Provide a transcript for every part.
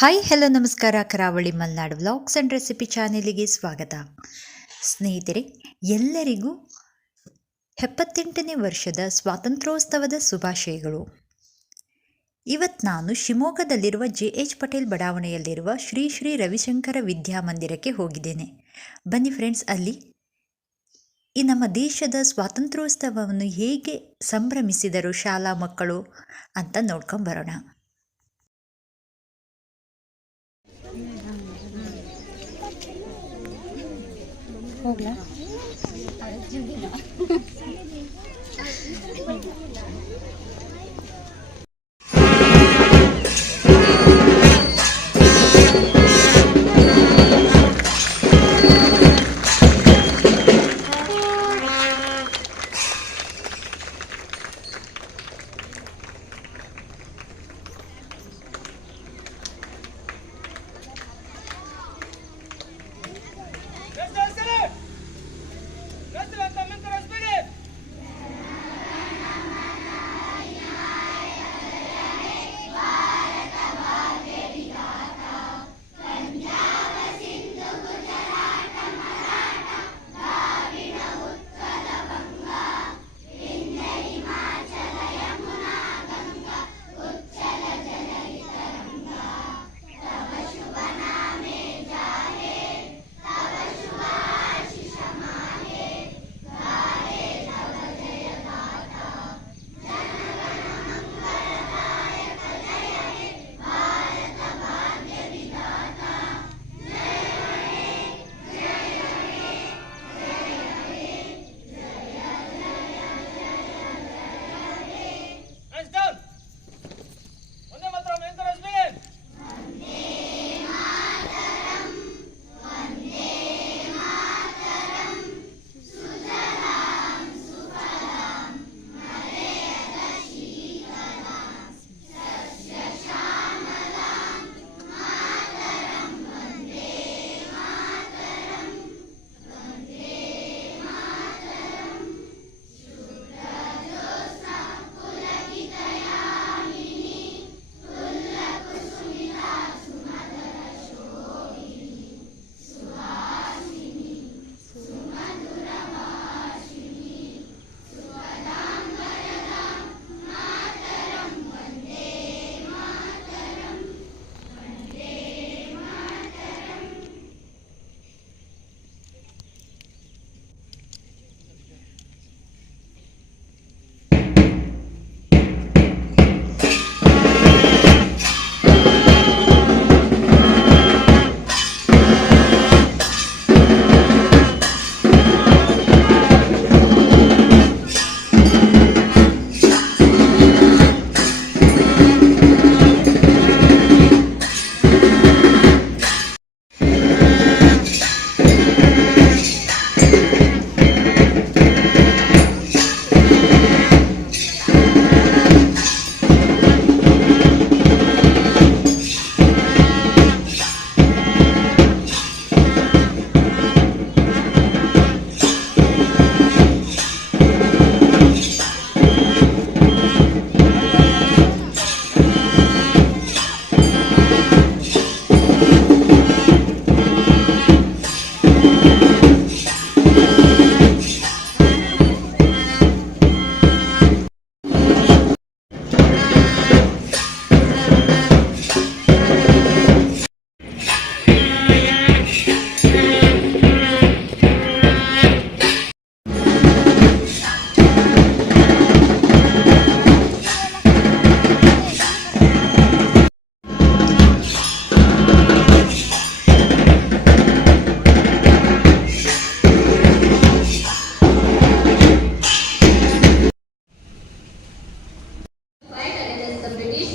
Hi hello ನಮಸ್ಕಾರ. ಕರಾವಳಿ Malenadu vlogs and recipe ಚಾನೆಲಿಗೆ ಸ್ವಾಗತ. ಸ್ನೇಹಿತರೆ, ಎಲ್ಲರಿಗೂ 78ನೇ ವರ್ಷದ ಸ್ವಾತಂತ್ರ್ಯೋತ್ಸವದ ಶುಭಾಶಯಗಳು. ಇವತ್ತು ನಾನು ಶಿವಮೊಗ್ಗದಲ್ಲಿರುವ JH ಪಟೇಲ್ ಬಡಾವಣೆಯಲ್ಲಿರುವ ಶ್ರೀ ಶ್ರೀ ರವಿಶಂಕರ ವಿದ್ಯಾಮಂದಿರಕ್ಕೆ ಹೋಗಿದ್ದೇನೆ. ಬನ್ನಿ ಫ್ರೆಂಡ್ಸ್, ಅಲ್ಲಿ ಈ ನಮ್ಮ ದೇಶದ ಸ್ವಾತಂತ್ರ್ಯೋತ್ಸವವನ್ನು ಹೇಗೆ ಸಂಭ್ರಮಿಸಿದರು ಶಾಲಾ ಮಕ್ಕಳು ಅಂತ ನೋಡ್ಕೊಂಬರೋಣ. ಹೋಗ್ಲಾ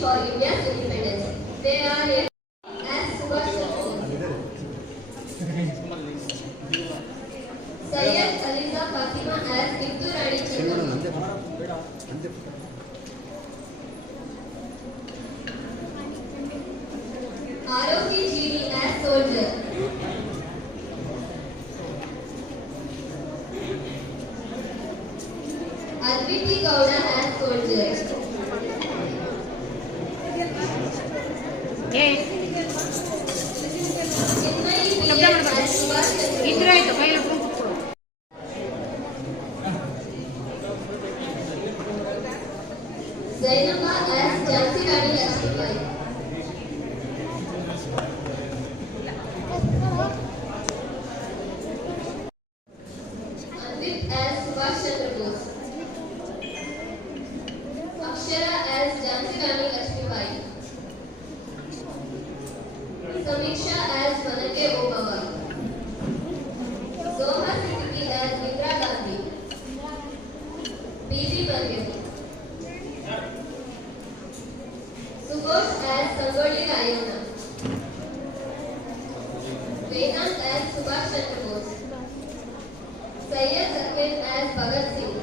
for India's independence. They are here as Subhash Chandra Syed Aliza Fatima as Bintu Rani Chennamma. Arogi Giri as soldier. Adviti Gowda as soldier. Yes. Samiksha as Manake Obama. Soha Siddiqui as Indira Gandhi. B.G. Patel. Subodh as Sangoli Rayonna. Vedant as Subhash Chandra Bose. Syed Saket as Bhagat Singh.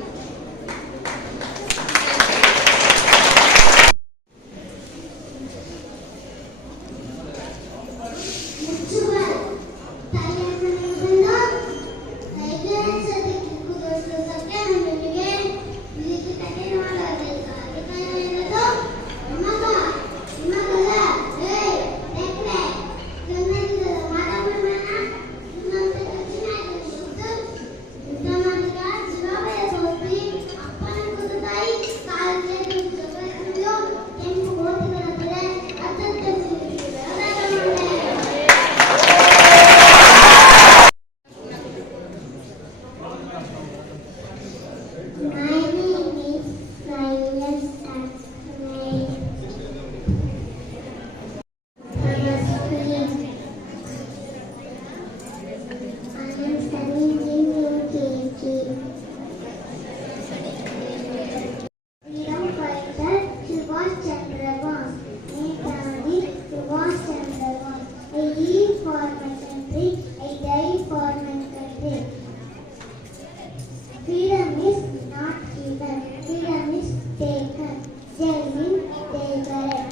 Freedom is not given, freedom is taken. Jai Hind, Jai Bharat.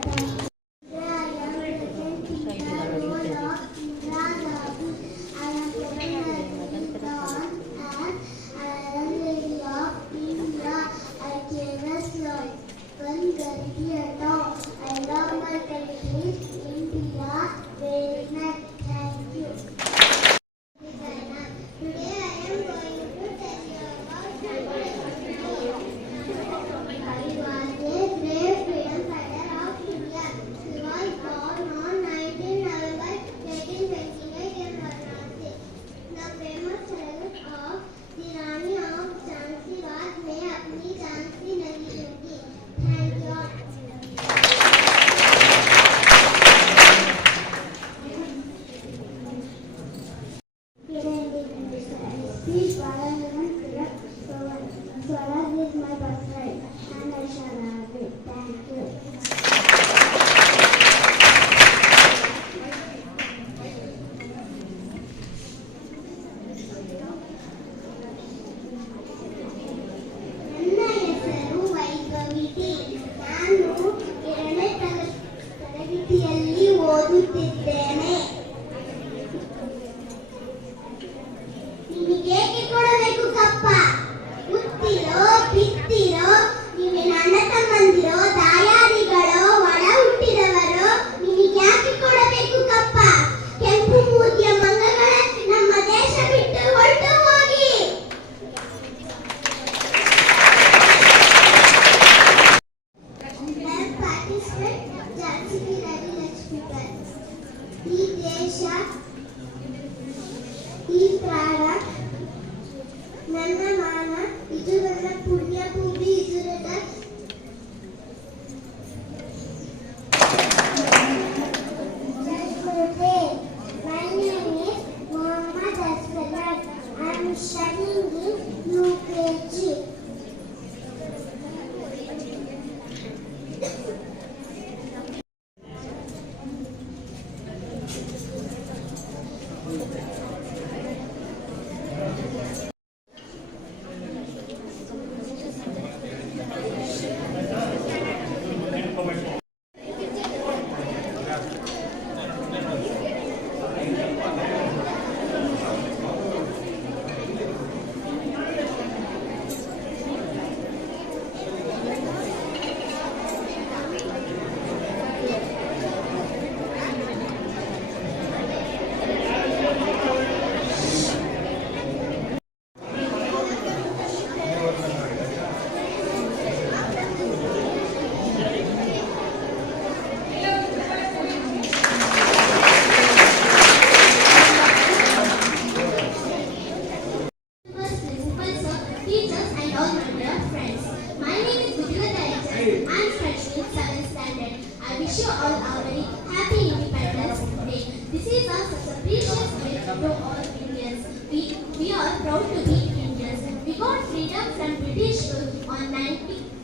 I am representing the role of Indira Gandhi. I am representing the one as Iron Lady of India. I came as Lord. One country alone. I love my country, India, very much. Thank you. Today I am going to tell you about Sangoli Rayonna. He was a brave freedom fighter of India. He was born on 19 November 1828 in Varanasi. The famous salute of the Rani of Jhansi was "मैं अपनी झांसी नहीं दूंगी." Thank you. Speech Swaraj is my birthright and I shall have it. Thank you. ನನ್ನ ಹೆಸರು ವೈಭವಿತಿ. ನಾನು 2ನೇ ತರಗತಿಯಲ್ಲಿ ಓದುತ್ತಿದ್ದೇನೆ. ನಿಮಗೇಕೆ ಕೊಡಬೇಕು ಕಪ್ಪ? ಹುಟ್ಟಿರೋ ಬಿತ್ತಿರೋ ನೀವೇನು ಅಣ್ಣ ತಮ್ಮಂದಿರೋ ದಾಯಾದಿಗಳೋ ಒಡ ಹುಟ್ಟಿದವರು, ನಿಮಗ್ಯಾಕೆ ಕೊಡಬೇಕು ಕಪ್ಪ? ಕೆಂಪು ಮೂತಿಯ ಮಂಗಗಳ ನಮ್ಮ ದೇಶ ಬಿಟ್ಟು ಹೊರಟು ಹೋಗಿ. ಝಾನ್ಸಿ ಕಿ ರಾಣಿ ಲಕ್ಷ್ಮೀಬಾಯಿ. ಈ ದೇಶ, ಈ ಪ್ರಾಣ, ನನ್ನ ಮಾನ, ಇದು ನನ್ನ ಪುಣ್ಯ ಭೂಮಿ, ಇದು ನನ್ನ My name is Mohammad Asfalan. I am studying in UKG.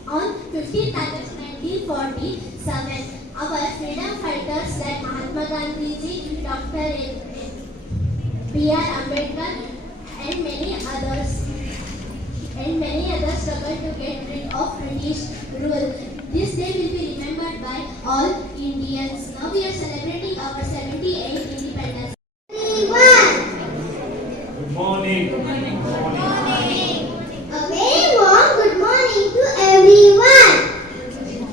On 15th August 1947, our freedom fighters like Mahatma Gandhi ji, Dr. B.R. Ambedkar, and many others struggled to get rid of British rule. This day will be remembered by all Indians. Now we are celebrating our 78th independence. Everyone, Good morning. a very warm good morning to everyone.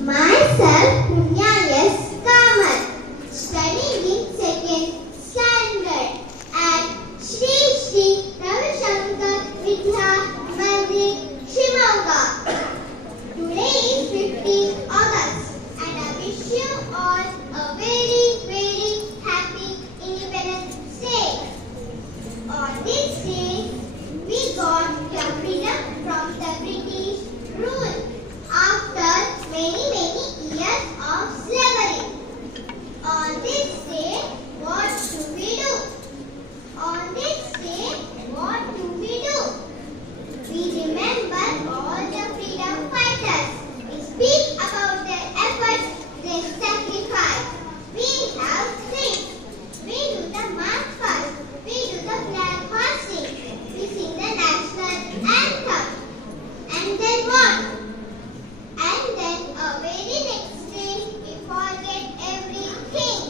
Myself, Punyales Kamal, studying in second standard at Shri Shri Ravi Shankar Vidya Mandir, Shimoga. Today is 15th August and I wish you all a very, very happy Independence Day. On this day, we got the freedom from the British rule after many years of slavery. On this day, what do we do? On this day, what do we do? We remember all the freedom fighters. We speak about their efforts, their sacrifice. We have dreams. We do the march past. We do the flag hosting. We sing the national anthem. And then what? And then a very next day we forget everything.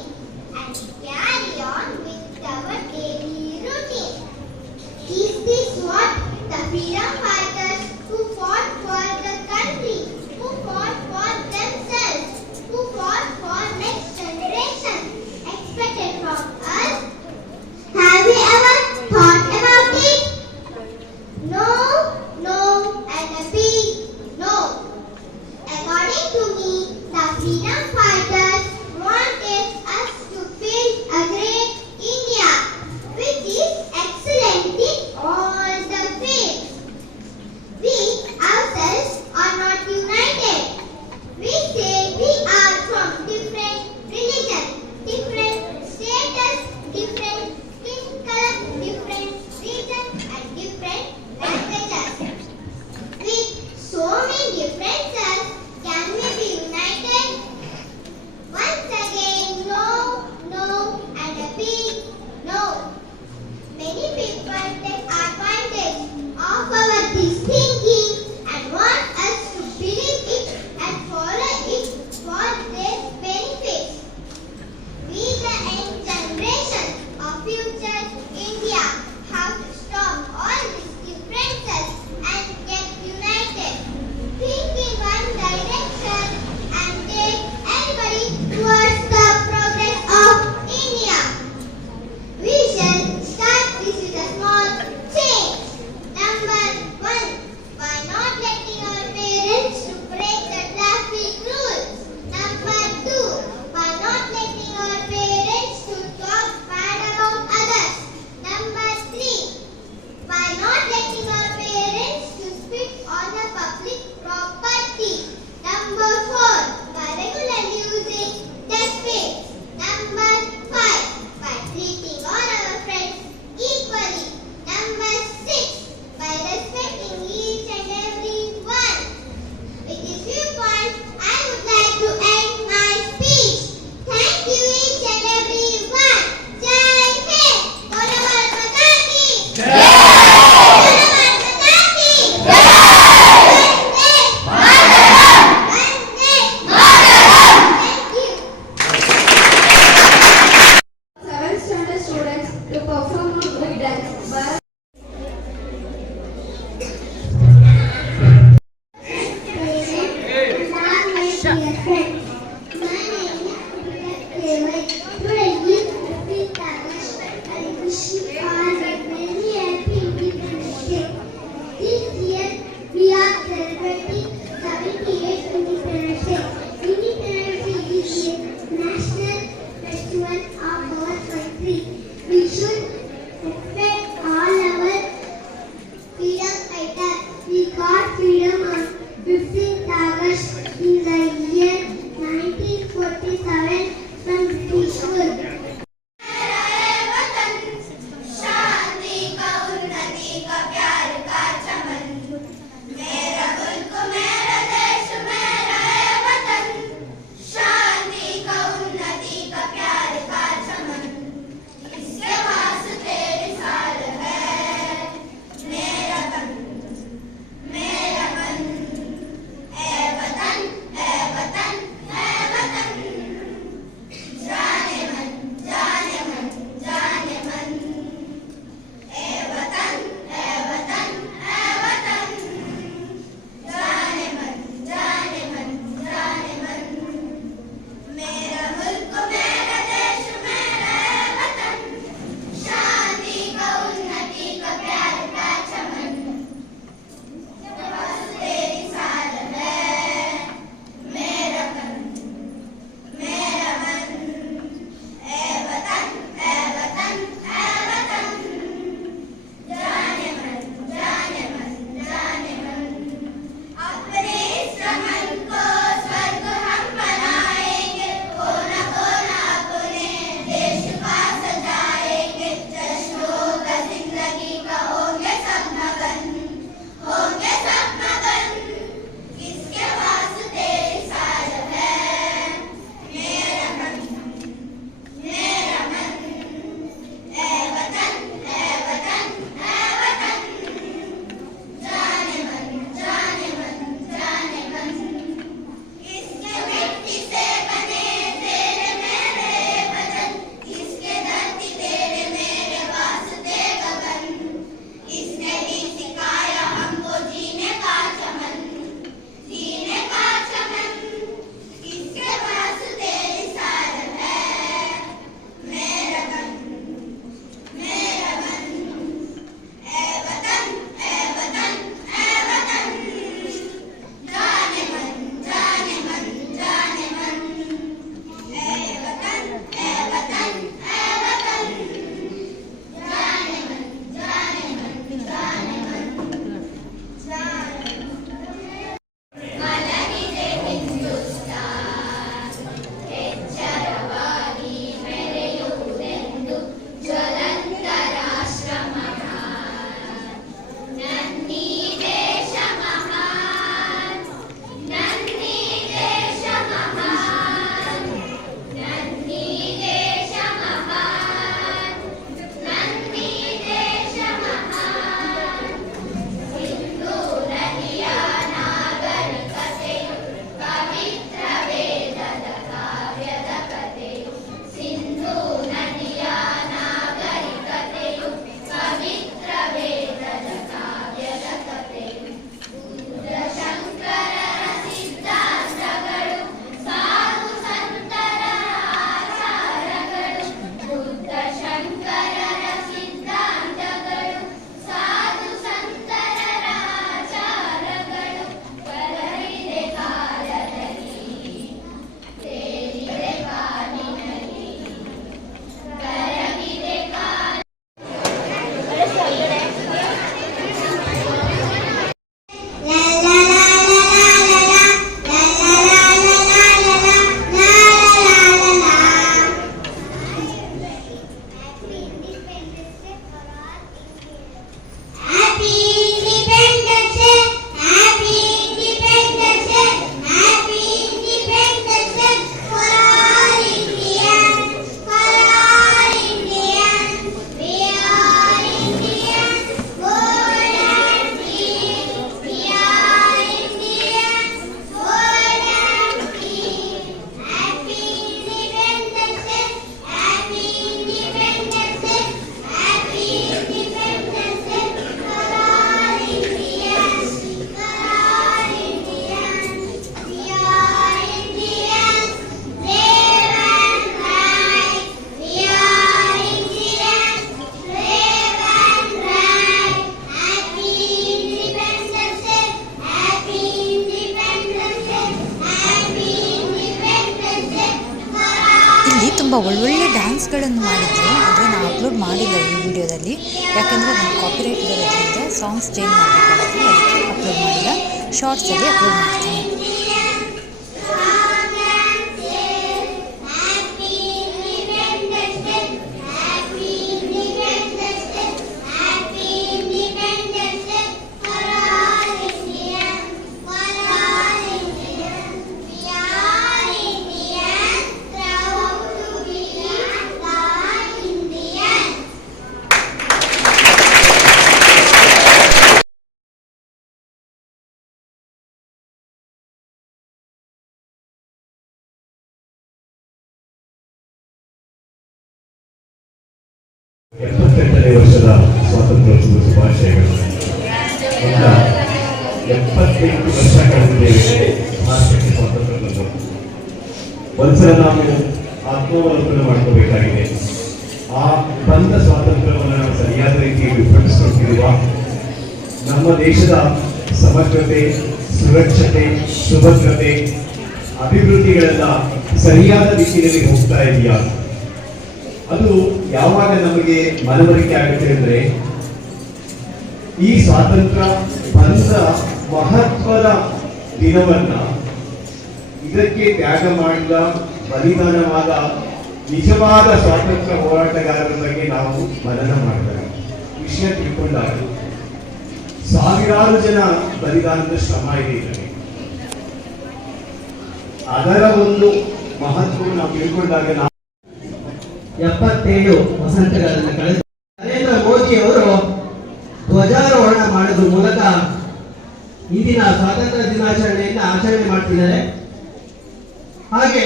ತುಂಬ ಒಳ್ಳೊಳ್ಳೆ ಡ್ಯಾನ್ಸ್ಗಳನ್ನು ಮಾಡಿದ್ರು. ಆದರೆ ನಾನು ಅಪ್ಲೋಡ್ ಮಾಡಿಲ್ಲ ಈ ವಿಡಿಯೋದಲ್ಲಿ, ಯಾಕೆಂದರೆ ನಾನು ಕಾಪಿರೈಟ್ ಬರೋದ್ರಿಂದ ಸಾಂಗ್ಸ್ ಚೇಂಜ್ ಮಾಡಬೇಕಾಗುತ್ತೆ, ಅದಕ್ಕೆ ಅಪ್ಲೋಡ್ ಮಾಡಿಲ್ಲ. ಶಾರ್ಟ್ಸಲ್ಲಿ ಅಪ್ಲೋಡ್ ಮಾಡ್ತೀನಿ. ಎಪ್ಪತ್ತೆಂಟನೇ ವರ್ಷದ ಸ್ವಾತಂತ್ರ್ಯೋತ್ಸವ ಶುಭಾಶಯಗಳು. ಈಗ 78 ವರ್ಷ ಕಳೆದಿದ್ದೇವೆ ಭಾರತಕ್ಕೆ ಸ್ವಾತಂತ್ರ್ಯ ಬಂದು. ಒಂದ್ಸಲ ನಾವು ಆತ್ಮಾವಲೋಕನ ಮಾಡ್ಕೋಬೇಕಾಗಿದೆ. ಆ ಬಂದ ಸ್ವಾತಂತ್ರ್ಯವನ್ನು ನಾವು ಸರಿಯಾದ ರೀತಿಯಲ್ಲಿ ವಿಪಡಿಸಿಕೊಳ್ತಿರುವ ನಮ್ಮ ದೇಶದ ಸಮಗ್ರತೆ, ಸುರಕ್ಷತೆ, ಸುಭದ್ರತೆ, ಅಭಿವೃದ್ಧಿಗಳೆಲ್ಲ ಸರಿಯಾದ ದಿಕ್ಕಿನಲ್ಲಿ ಹೋಗ್ತಾ ಇದೆಯಾ? ಅದು ಯಾವಾಗ ನಮಗೆ ಮನವರಿಕೆ ಆಗುತ್ತೆ ಅಂದ್ರೆ, ಈ ಸ್ವಾತಂತ್ರ್ಯ ಬಂದ ಮಹತ್ವದ ದಿನವನ್ನ ಇದಕ್ಕೆ ತ್ಯಾಗ ಮಾಡಿದ, ಬಲಿದಾನವಾದ ನಿಜವಾದ ಸ್ವಾತಂತ್ರ್ಯ ಹೋರಾಟಗಾರರ ಬಗ್ಗೆ ನಾವು ಮನನ ಮಾಡಿದಾಗ, ವಿಷಯ ತಿಳ್ಕೊಂಡಾಗ ಸಾವಿರಾರು ಜನ ಬಲಿದಾನದ ಶ್ರಮ ಇದೆ ಇದರಲ್ಲಿ. ಅದರ ಒಂದು ಮಹತ್ವವನ್ನು ನಾವು ತಿಳ್ಕೊಂಡಾಗ ನಾವು 77 ವಸಂತಗಳನ್ನು ಕಳೆದ ನರೇಂದ್ರ ಮೋದಿ ಅವರು ಧ್ವಜಾರೋಹಣ ಮಾಡೋದ್ರ ಮೂಲಕ ಇಂದಿನ ಸ್ವಾತಂತ್ರ್ಯ ದಿನಾಚರಣೆಯನ್ನ ಆಚರಣೆ ಮಾಡ್ತಿದ್ದಾರೆ. ಹಾಗೆ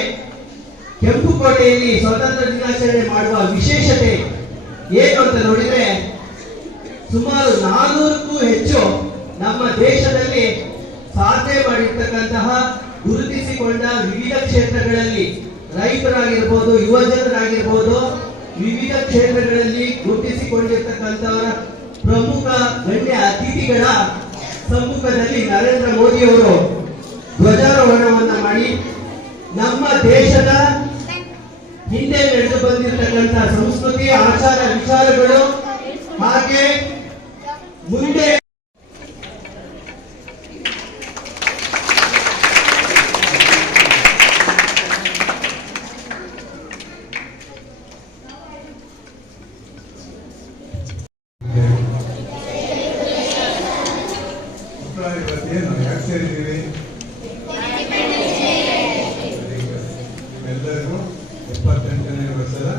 ಕೆಂಪುಕೋಟೆಯಲ್ಲಿ ಸ್ವಾತಂತ್ರ್ಯ ದಿನಾಚರಣೆ ಮಾಡುವ ವಿಶೇಷತೆ ಏನು ಅಂತ ನೋಡಿದ್ರೆ, ಸುಮಾರು 400ಕ್ಕೂ ಹೆಚ್ಚು ನಮ್ಮ ದೇಶದಲ್ಲಿ ಸಾಧನೆ ಮಾಡಿರ್ತಕ್ಕಂತಹ ಗುರುತಿಸಿಕೊಂಡ ವಿವಿಧ ಕ್ಷೇತ್ರಗಳಲ್ಲಿ ರೈತರಾಗಿರ್ಬೋದು, ಯುವಜನರಾಗಿರ್ಬೋದು, ವಿವಿಧ ಕ್ಷೇತ್ರಗಳಲ್ಲಿ ಗುರುತಿಸಿಕೊಂಡಿರ್ತಕ್ಕಂಥವರ ಪ್ರಮುಖ ಗಣ್ಯ ಅತಿಥಿಗಳ ಸಮ್ಮುಖದಲ್ಲಿ ನರೇಂದ್ರ ಮೋದಿ ಅವರು ಧ್ವಜಾರೋಹಣವನ್ನ ಮಾಡಿ ನಮ್ಮ ದೇಶದ ಹಿಂದೆ ನಡೆದು ಬಂದಿರತಕ್ಕಂಥ ಸಂಸ್ಕೃತಿ, ಆಚಾರ, ವಿಚಾರಗಳು ಹಾಗೆ ಮುಂದೆ ಇವತ್ತೇನು ಯಾಕೆ ಸೇರಿದ್ದೀವಿ? ನಿಮ್ಮೆಲ್ಲರಿಗೂ 78ನೇ ವರ್ಷದ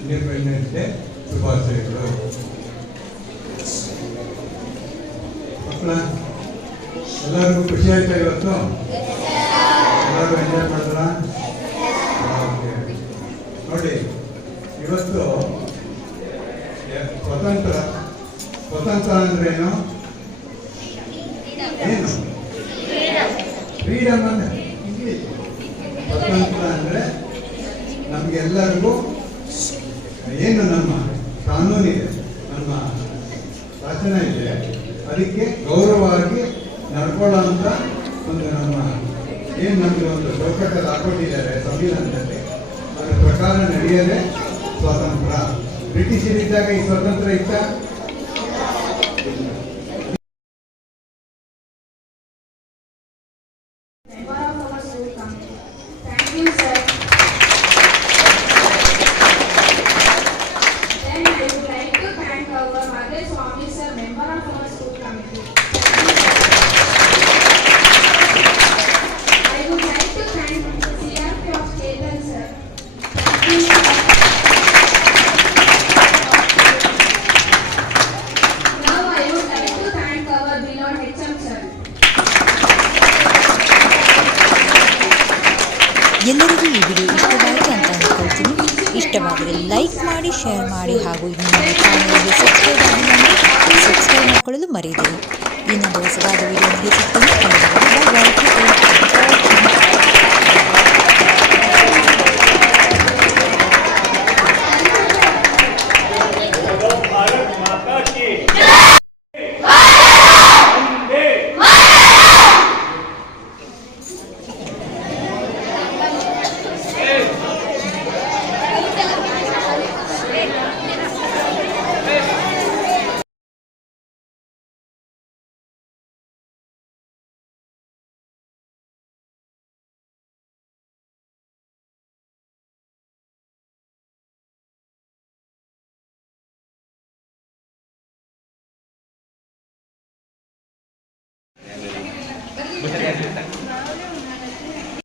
ಇಂಡಿಪೆಂಡೆನ್ಸ್ ಡೇ ಶುಭಾಶಯಗಳು. ಮಕ್ಕಳ ಎಲ್ಲರಿಗೂ ಖುಷಿ ಆಯ್ತಾ ಇವತ್ತು? ಎಲ್ಲರೂ ಎಂಜಾಯ್ ಮಾಡಿದ್ರ? ನೋಡಿ, ಇವತ್ತು ಸ್ವತಂತ್ರ ಅಂದ್ರೇನು? ಏನು? ಫ್ರೀಡಮ್ ಅಂದ್ರೆ ಇಂಗ್ಲಿಷ್. ಸ್ವತಂತ್ರ ಅಂದ್ರೆ ನಮ್ಗೆಲ್ಲರಿಗೂ ಏನು ನಮ್ಮ ಕಾನೂನಿದೆ, ನಮ್ಮ ಶಾಸನ ಇದೆ, ಅದಕ್ಕೆ ಗೌರವವಾಗಿ ನಡ್ಕೊಳ್ಳೋಂಥ ಒಂದು ನಮ್ಮ ಏನು ನಮಗೆ ಒಂದು ಚೌಕಟ್ಟಲ್ಲಿ ಹಾಕೊಂಡಿದ್ದಾರೆ ಸಂವಿಧಾನದಲ್ಲಿ, ಅದರ ಪ್ರಕಾರ ನಡೆಯದೆ ಸ್ವಾತಂತ್ರ್ಯ. ಬ್ರಿಟಿಷರಿದ್ದಾಗ ಈ ಸ್ವಾತಂತ್ರ್ಯ ಇತ್ತ? Thank you, sir. Then I would like to thank our Mother Swami, sir, member of our school committee. I would like to thank CRP of Chetan, sir. Thank you, sir. Now I would like to thank our beloved HM, sir. ಎಲ್ಲರಿಗೂ ಈ ವಿಡಿಯೋ ಇಷ್ಟವಾಯಿತು ಅಂತ ಅಂದ್ಕೊಳ್ತೀನಿ. ಇಷ್ಟವಾದರೆ ಲೈಕ್ ಮಾಡಿ, ಶೇರ್ ಮಾಡಿ ಹಾಗೂ ನಿಮ್ಮ ಚಾನಲ್ಗೆ ಸಬ್ಸ್ಕ್ರೈಬ್ ಮಾಡಿಕೊಳ್ಳಲು ಮರೆಯದಿರಿ. ಇನ್ನೊಂದು ಹೊಸದಾದ ವಿಡಿಯೋ ಸಿಗ್ತೀನಿ.